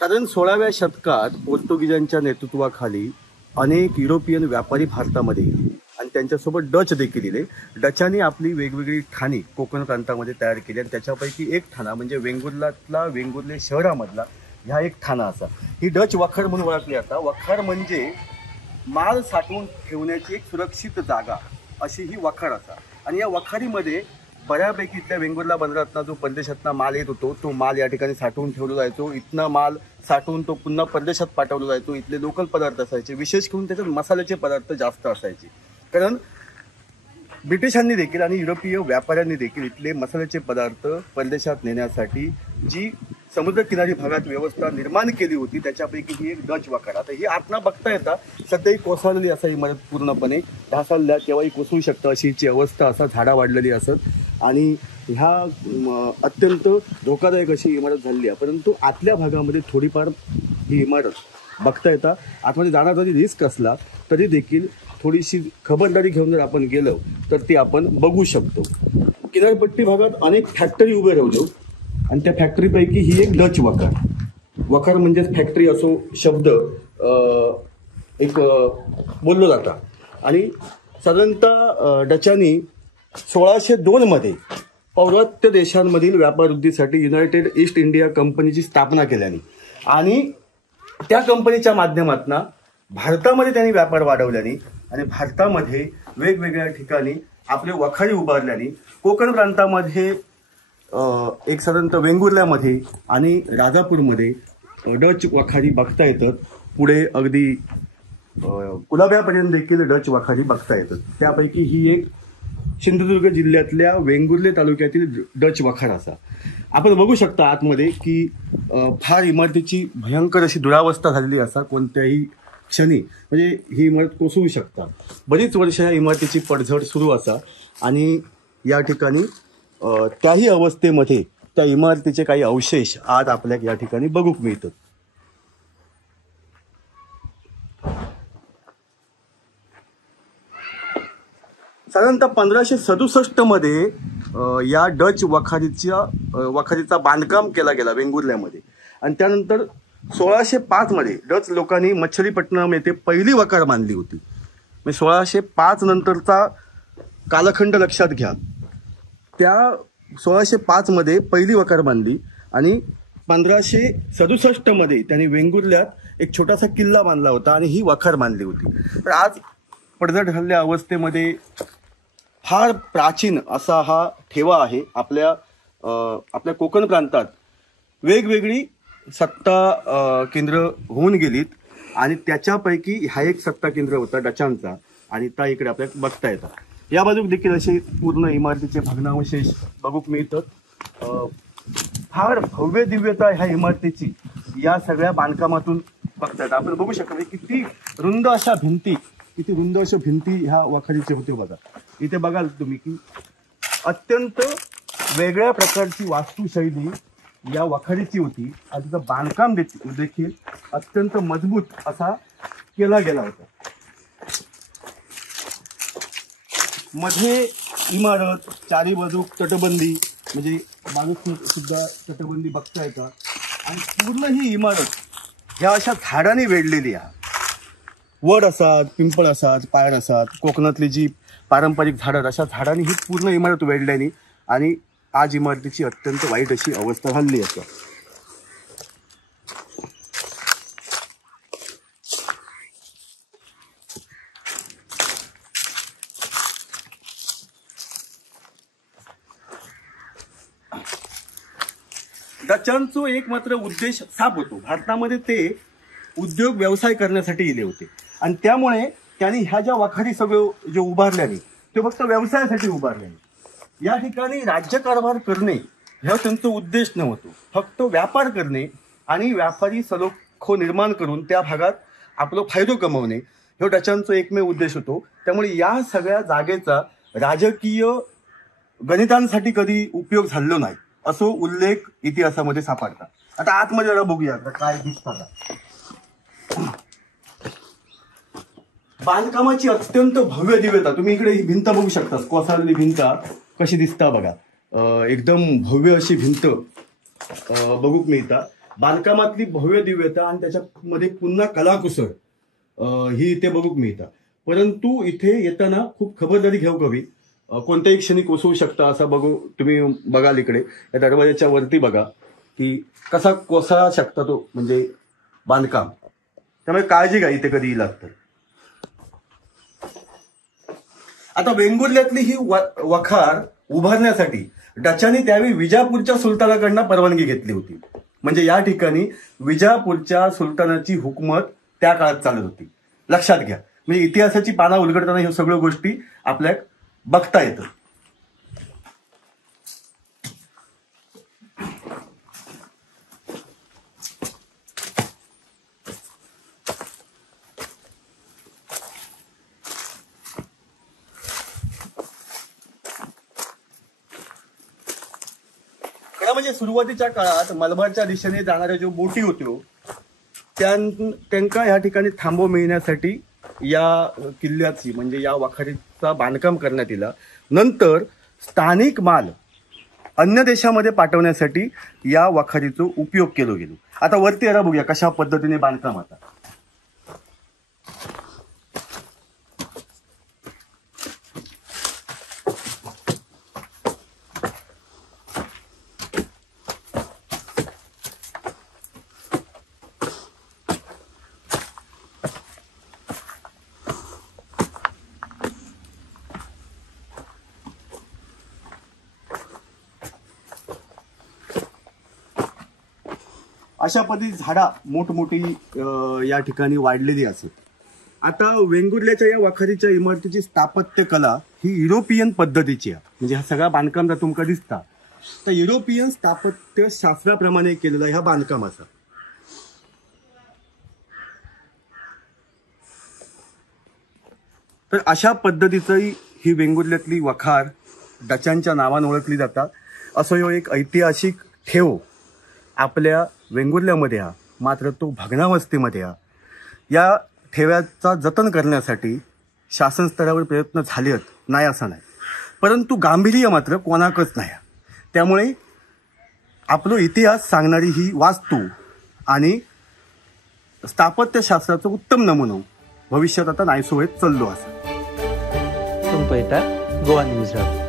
साधारण 16व्या शतकात पोर्तुगीजांच्या नेतृत्वाखाली अनेक युरोपियन व्यापारी भारतामध्ये गेले आणि त्यांच्यासोबत डच देखील गेले. डचांनी आपली वेगवेगळी ठाणी कोकण प्रांतामध्ये तयार केली आणि त्याच्यापैकी एक ठाणा म्हणजे वेंगुर्ल्यातला वेंगुर्ले शहरामधला ह्या एक ठाणा असा. ही डच वखार म्हणून ओळखली जाता. वखार म्हणजे माल साठवून ठेवण्याची एक सुरक्षित जागा, अशी ही वखार असा. आणि या वखारीमध्ये बऱ्यापैकी इथल्या वेंगुर्ला बंदरातनं जो परदेशातनं माल येत होतो तो माल या ठिकाणी साठवून ठेवला जायचो. इथनं माल साठवून तो पुन्हा परदेशात पाठवला जायचो. इथले लोकल पदार्थ असायचे, विशेष करून त्याच्यात मसाल्याचे पदार्थ जास्त असायचे. कारण ब्रिटिशांनी देखील आणि युरोपीय व्यापाऱ्यांनी देखील इथले मसाल्याचे पदार्थ परदेशात नेण्यासाठी जी समुद्रकिनारी भागात व्यवस्था निर्माण केली होती त्याच्यापैकी ही एक डच वखार. आता ही आतना बघता येता सध्या ही कोसळलेली असा इमारत पूर्णपणे ढासळल्या केव्हाही कोसळू शकतं अशी हिची अवस्था असा, झाडा वाढलेली असत आणि ह्या अत्यंत धोकादायक अशी इमारत झालेली आहे. परंतु आतल्या भागामध्ये थोडीफार ही इमारत बघता येता. आतमध्ये जाणार जरी रिस्क असला तरी देखील थोडीशी खबरदारी घेऊन जर आपण गेलो तर ती आपण बघू शकतो. किनारपट्टी भागात अनेक फॅक्टरी उभे राहिलो आणि त्या फॅक्टरीपैकी ही एक डच वखार. वखार म्हणजेच फॅक्टरी असो शब्द एक बोललो जाता. आणि साधारणतः डचांनी 1602 मध्ये पौर्वात्य देशांमधील व्यापार वृद्धीसाठी युनायटेड ईस्ट इंडिया कंपनीची स्थापना केल्याने आणि त्या कंपनीच्या माध्यमातून भारतामध्ये त्यांनी व्यापार वाढवल्याने आणि भारतामध्ये वेगवेगळ्या ठिकाणी आपले वखारी उभारल्याने कोकण प्रांतामध्ये एक साधारणतः वेंगुर्ल्यामध्ये आणि राजापूरमध्ये डच वखारी बघता येतात. पुढे अगदी कुलाब्यापर्यंत देखील डच वखारी बघता येतात. त्यापैकी ही एक सिंधुदुर्ग जिल्ह्यातल्या वेंगुर्ले तालुक्यातील डच वखार असा. आपण बघू शकता आतमध्ये की फार इमारतीची भयंकर अशी दुरावस्था झालेली असा. कोणत्याही क्षणी म्हणजे ही इमारत कोसळू शकता. बरीच वर्ष या इमारतीची पडझड सुरू असा आणि या ठिकाणी त्याही अवस्थेमध्ये त्या इमारतीचे काही अवशेष आज आपल्याला या ठिकाणी बघूक मिळतात. साधारणतः 1567 मध्ये या डच वखारीचा बांधकाम केला गेला वेंगुर्ल्यामध्ये आणि त्यानंतर 1605 मध्ये डच लोकांनी मच्छलीपट्टणम येथे पहिली वखार बांधली होती. म्हणजे 1605 नंतरचा कालखंड लक्षात घ्या. त्या 1605 मध्ये पहिली वखार बांधली आणि 1567 मध्ये त्यांनी वेंगुर्ल्यात एक छोटासा किल्ला बांधला होता आणि ही वखार बांधली होती. तर आज पडझड झालेल्या अवस्थेमध्ये फार प्राचीन असा हा ठेवा आहे. आपल्या कोकण प्रांतात वेगवेगळी सत्ता केंद्र होऊन गेलीत आणि त्याच्यापैकी हा एक सत्ता केंद्र होता डचांचा आणि त्या इकडे आपल्याला बघता येतात. या बाजूक देखील असे पूर्ण इमारतीचे भग्नावशेष बघूक मिळतात. फार भव्य दिव्यता ह्या इमारतीची या सगळ्या बांधकामातून बघता येतात. आपण बघू शकता किती रुंद अशा भिंती ह्या वखारीचे होते. बघा इथे बघाल तुम्ही की अत्यंत वेगळ्या प्रकारची वास्तुशैली या वखारीची होती आणि तिचं बांधकाम देखील अत्यंत मजबूत असा केला गेला होता. मध्ये इमारत चारी बाजू तटबंदी म्हणजे बाजू सुद्धा तटबंदी बघता येतात आणि पूर्ण ही इमारत ह्या अशा झाडांनी वेढलेली आहे. वड असतात, पिंपळ असतात, पायर असतात, कोकणातली जी पारंपरिक झाडं अशा झाडांनी ही पूर्ण इमारत वेढल्याने आणि आज इमारतीची अत्यंत वाईट अशी अवस्था झालेली असते. डचांचा एक मात्र उद्देश साफ होतो. भारतामध्ये ते उद्योग व्यवसाय करण्यासाठी गेले होते आणि त्यामुळे त्यांनी ह्या ज्या वखारी सगळं जे उभारल्याने ते फक्त व्यवसायासाठी उभारल्याने. या ठिकाणी राज्यकारभार करणे हा त्यांचा उद्देश नव्हतो. फक्त व्यापार करणे आणि व्यापारी सलोखो निर्माण करून त्या भागात आपला फायदा कमवणे हा डचांचा एकमेव उद्देश होतो. त्यामुळे या सगळ्या जागेचा राजकीय गणितांसाठी कधी उपयोग झालेला नाही असो उल्लेख इतिहासामध्ये सापडतात. आता आतमध्ये जरा बघूया काय दिसतात. बांधकामाची अत्यंत भव्य दिव्यता. तुम्ही इकडे ही भिंत बघू शकता. कोसळलेली भिंत कशी दिसता बघा. एकदम भव्य अशी भिंत बघूक मिळतात. बांधकामातली भव्य दिव्यता आणि त्याच्यामध्ये पुन्हा कलाकुसर ही इथे बघूक मिळतं. परंतु इथे येताना खूप खबरदारी घेऊ हवी. कोणत्याही क्षणी कोसळू शकता असं बघू. तुम्ही बघाल इकडे या दरवाजाच्या वरती बघा की कसा कोसळा शकता तो म्हणजे बांधकाम. त्यामुळे काळजी घ्या इथे कधी येईल तर. आता वेंगुर्ल्यातली ही वखार उभारण्यासाठी डचांनी त्यावेळी विजापूरच्या सुलतानाकडनं परवानगी घेतली होती. म्हणजे या ठिकाणी विजापूरच्या सुलतानाची हुकूमत त्या काळात चालत होती. लक्षात घ्या. म्हणजे इतिहासाची पाना उलगडताना ह्या सगळ्या गोष्टी आपल्या बघता येतं. म्हणजे सुरुवातीच्या काळात मलबारच्या दिशेने जाणाऱ्या जो बोटी होत्यो त्यांना या ठिकाणी थांबव मिळण्यासाठी या किल्ल्याची म्हणजे या वाखारीचा बांधकाम करण्यात आला. नंतर स्थानिक माल अन्य देशामध्ये पाठवण्यासाठी या वाखारीचा उपयोग केला गेलो. आता वरती याला बघूया कशा पद्धतीने बांधकाम. आता अशा पद्धती झाडा मोठमोठी या ठिकाणी वाढलेली असत. आता वेंगुर्ल्याच्या या वाखारीच्या इमारतीची स्थापत्य कला ही युरोपियन पद्धतीची आहे. म्हणजे हा सगळा बांधकाम जर तुमका दिसता तर युरोपियन स्थापत्य शास्त्राप्रमाणे केलेला ह्या बांधकामाचा. तर अशा पद्धतीचं ही वेंगुर्ल्यातली वखार डचांच्या नावाने ओळखली जातात. असं ह्यो एक ऐतिहासिक ठेव आपल्या वेंगुर्ल्यामध्ये हा. मात्र तो भग्नावस्थेमध्ये हा. या ठेव्याचा जतन करण्यासाठी शासन स्तरावर प्रयत्न झाले नाही असं नाही, परंतु गांभीर्य मात्र कोणाकच नाही. त्यामुळे आपलो इतिहास सांगणारी ही वास्तू आणि स्थापत्यशास्त्राचं उत्तम नमुना भविष्यात आता नायसो होत चाललो असं. Goa news hub.